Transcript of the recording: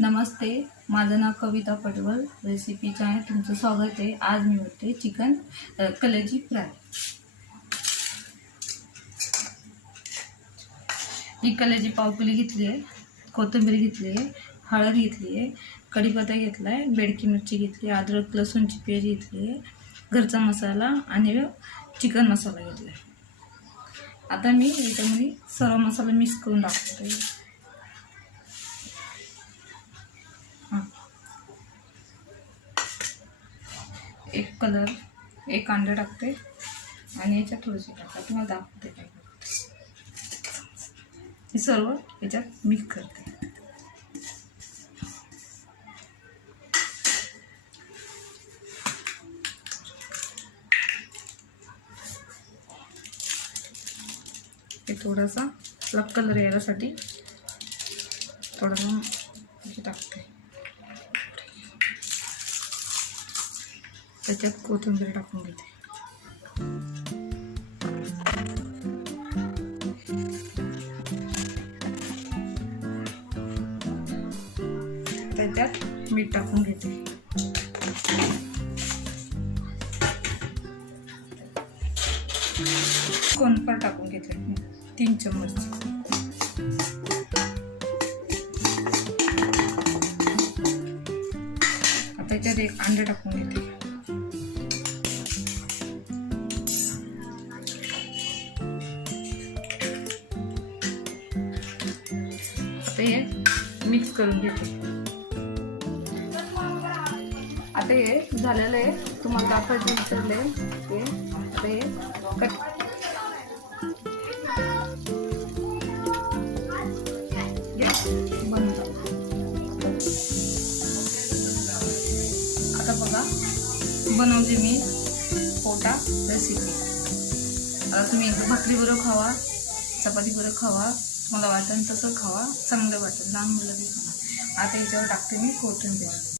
नमस्ते, माझं नाव कविता Patwal. Recipe channel तुमचं स्वागत आहे. आज मी बनवते चिकन कलेजी फ्राय. ही कलेजी पावकिली घेतली आहे, कोथिंबीर घेतली आहे, हळद घेतली आहे, कढीपत्ता घेतला आहे, बेडकी मिरची घेतली, अद्रक लसूणची पेस्ट घेतली आहे, घरचा मसाला आणि चिकन मसाला घेतला आहे. आता मी याच्यामध्ये सर्व मसाला मिक्स करून टाकते. एक कलर, एक कांदा टाकते आणि याच्यात थोडीशी टाका. तुम्हाला दाखवते काय हे सर्व याच्यात मिक्स करते. हे थोडासा कलर यायसाठी थोडासा टाकते. त्याच्यात कोथिंबीर टाकून घेते. त्याच्यात मीठ टाकून घेते. कोनफड टाकून घेतले 3 चम्मच. त्याच्यात एक अंडा टाकून घेते. हे मिक्स करून घेते. आता हे झालेलं आहे. तुम्हाला दाखवायचं विसरले ते. आता हे कट बंद. आता बघा बनवते मी पोटा रेसिपी. आता तुम्ही एकदा भाकरीबरोबर खावा, चपातीबरोबर खावा, मला वाटेल तसं खावा, चांगलं वाटेल. लहान मुलं बी खावा. आता याच्यावर टाकते मी कोथिंबीर.